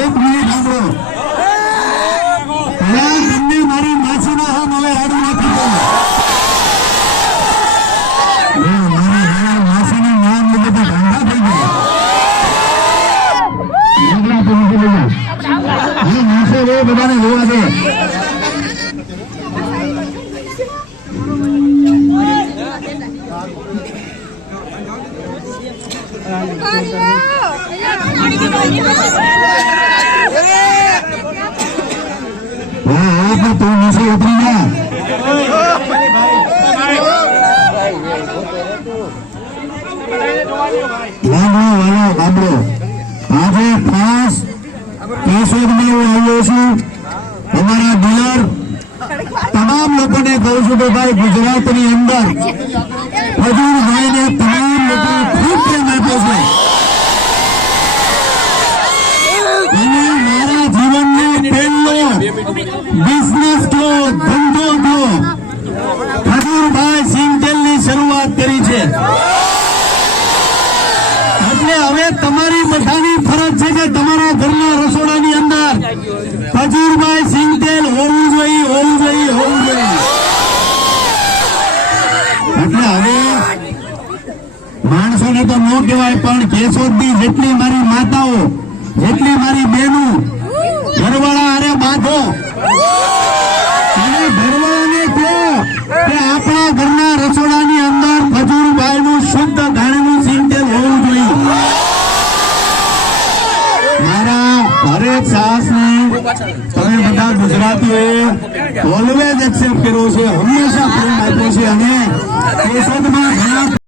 એક મિનિટ સાંભળો. તમને મારી માસીના હામ હવે હાડું નથી દઉં. મારી માસીનું નામ લીધે તો ઠંડા થઈ ગયા. માસે રે બધાને જોવા દે. તું નીચે ઉતરી જા. બાબરો આજે ખાસ કેશોદમાં હું આવ્યો છું. અમારા ડીલર તમામ લોકોને કહું છું કે ભાઈ ગુજરાતની અંદર ખજૂરભાઈને તમામ લોકો ખૂબ પ્રેમ આપ્યો છે અને મારા જીવનનો પહેલો બિઝનેસ થયો, ધંધો થયો, ખજૂરભાઈ સિંગતેલની શરૂઆત કરી છે. એટલે હવે તમારી બધાની ફરજ છે કે તમારા ઘરના રસોડાની અંદર ખજૂરભાઈ સિંગતેલ હોવું જોઈએ, હોવું જોઈએ, હોવું જોઈએ. એટલે હવે માણસોને તો ન કહેવાય પણ કેશોદની જેટલી મારી માતાઓ, જેટલી મારી બહેનો ઘરવાળા અરે બાંધો અને ઘરવાળાને કહો કે આપણા ઘરના રસોડાની અંદર ખજૂરભાઈનું શુદ્ધ ઘાણીનું સિંગતેલ હોવું જોઈએ. મારા હરેક સાહસને તમે બધા ગુજરાતીઓએ ઓલવેઝ એક્સેપ્ટ કર્યો છે, હંમેશા પ્રેમ આપ્યો છે અને કેશોદમાં